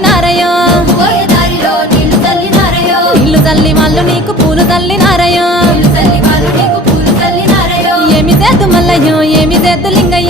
చల్లినారయ్యో పోయే దారిలో నీళ్లు చల్లినారయ్యో నీళ్లు చల్లి వాళ్ళు నీకు పూలు చల్లినారయ్యో నీళ్లు చల్లి వాళ్ళు నీకు పూలు చల్లినారయ్యో ఏమి చేద్దు మల్లయ్యో ఏమి చేద్దు లింగయ్య